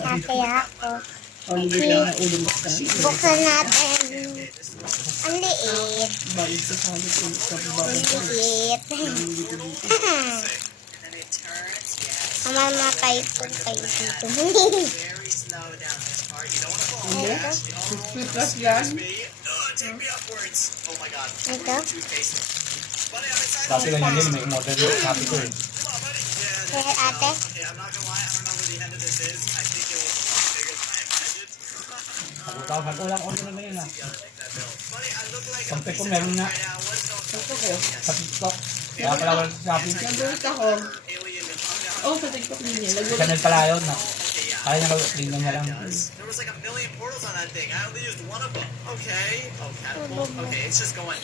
Ate ako. Hindi ka na ulo mo ka. Buksan natin. Ang liit. Balik sa salit ko sa bawal. Ang liit. Mamamatay po kayo dito. Plus yan. Ito. Dati lang yun, may model yung happy ko eh. Kaya ate. Pag ulang order naman yun ah. Pagpek ko meron nga. Ito ko. Sa TikTok. Kaya pala wala sa shopping. Nandun ako. Oh, sa TikTok niya. Channel pala yun na. Kaya niya tingnan niya lang. There was like a million portals on that thing. I only used one of them. Okay. Oh, catapult. Okay, it's just going.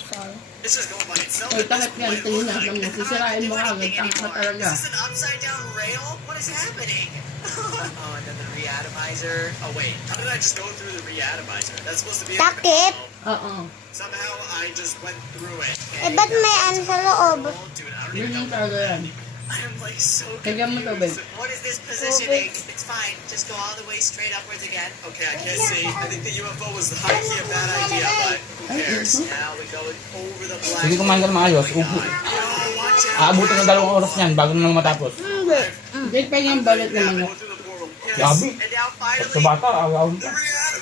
It's just going by itself. Ay, takip yan. Tingin na lang. Sisirain mo agad. Takip ka talaga. Is this an upside down rail? What is happening? Oh, and then the reatomizer. Oh wait, how did I just go through the reatomizer? That's supposed to be. Takip. Oo. Somehow I just went through it. Eh, ba't may ano sa loob? Dude, I don't Yun even know. yung talaga yan. I'm like so Kaya mo to, babe. confused. What is this positioning? It's fine. Just go all the way straight upwards again. Okay, I can't see. I think the UFO was the high key a bad idea, but who cares? Now we go over the black. Hindi kumain ka ng maayos. Yo, Upo. watch out. Aabutin ng 2 oras niyan bago na lang matapos. Hindi. Hindi pa yung balit naman Go niya. through the portal. Yes. Yabi. And now Sa finally, bata, agaw the ka.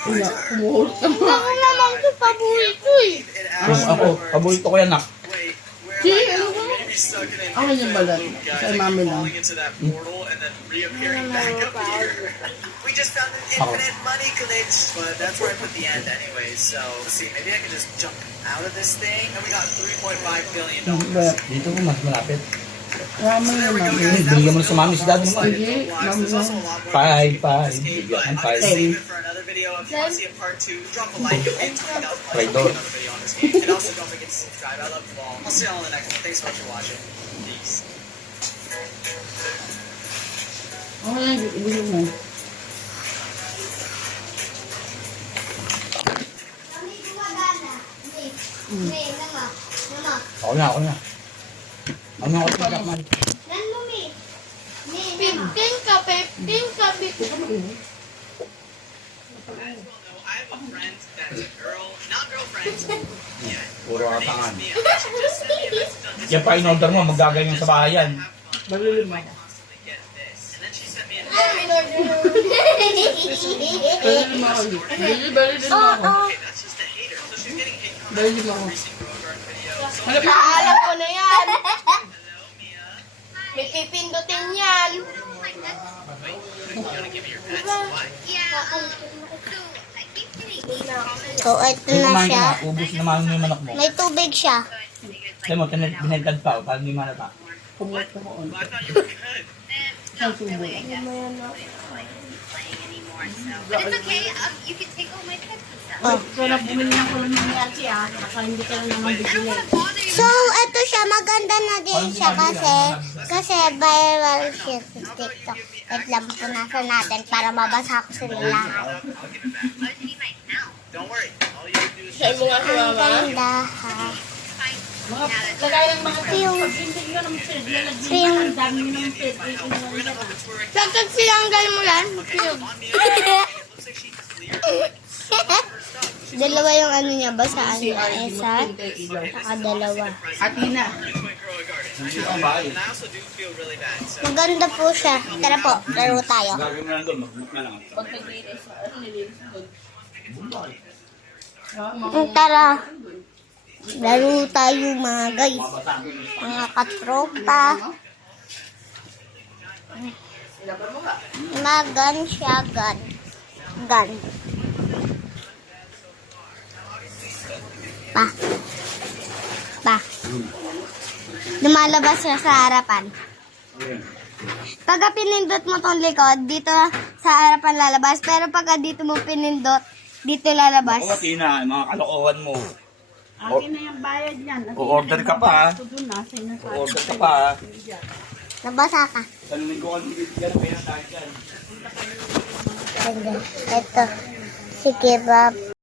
Wala, reatomizer. kumuhulot ka mo. Ako naman ito paborito eh. It Yung actually ako, works. paborito ko yan nak. Wait, where See, am I ano now? ba? Maybe stuck in an Ako yung infinite balat. loop, guys. Sa Like mami lang. falling into that portal and then reappearing back up here. We just found an infinite money glitch, but that's where I put the end anyway. So let's see, maybe I can just jump out of this thing, and we got $3.5 billion. But, Dito ko mas malapit. rama naman. Bigyan mo na sa mami si daddy mo. Sige, mami There's na. also a lot more Five, to five. this game, but Bigyan ng I'm gonna five. save it for another video. If you want to see a part 2, drop a like. If you want to Right see door. another video on this game. And also don't forget to subscribe. I love you all. I'll see you all in the next one. Thanks so much for watching. Peace. Ako lang, ibigay mo. Kami gumagana. Hindi. Hindi, nama. Nama. Ako na, ako na. Ako na ako tingnan. Nan mo, Mi. Mi, nama. 15 ka, 15 ka, Ito mo yun. As you all know, I have a friend that's a girl, not girlfriend. Yeah. Puro Her name atangan. is Mia. She just sent me a message on Yan pa in-order mo, magaganyan sa bahay yan. Have fun. Balili mo. I constantly get this. And then she sent me an Balili mo ako. Balili mo ako. Okay, that's just a hater. So she's getting hate comments Balili mo on ako. every single Rogarth video. So Alam mo, Alam ko na yan. hello, Mia. May pipindutin yan. Wait, you wanna give me your pets? Why? So, ito Hindi na kumain siya. ka na, ubus naman mo yung manok mo. May tubig siya. Alam mo, binagdad pa, para hindi malata. kumuhulot ka mo. Well, I thought you were good. Ang subo. But it's okay. You can take all my pets and stuff. Oh. Sarap bumili ng kulong ni Ate ah. Baka hindi ka lang naman I don't bibili. want to bother you. So, ito siya. Maganda na din siya kasi viral siya sa TikTok. Wait lang, punasan natin para mabasa ko sila lahat. I'll give it back. I'll see my now. Don't worry. All you have to do is Sa mo nga si Ang Mama. ganda ha. Mga lagay ng mga Yung, pag-intay ka ng pet. Lalagyan yung, ang dami nyo ng pet. Sagtag sinanggal mo yan. Yung. on Mia. It looks like she cleared Dalawa yung ano niya, basaan niya. Isa, saka dalawa. Atina. my grow a garden. Ang bahay. And I also do feel really bad. So Maganda po siya. Tara po, laro tayo. Gagawin mo lang doon, mag-book na lang. Pag naglinis, ano nilinis doon? Tara. Laro tayo mga guys. Mga katropa. Ilaban mo nga. Magan siya, gun. Gun. Pa. Pa. Lumalabas siya sa harapan. Pagka pinindot mo tong likod, dito sa harapan lalabas. Pero pagka dito mo pinindot, dito lalabas. Ako, Tina, mga kalokohan mo. Akin na yung bayad niyan. O-order ka pa, ha? Ito doon, nasa na sa O-order ka pa, ha? Nabasa ka. Tanungin ko kung bibigyan ng pera tayo dyan. Ito. Si Kebab.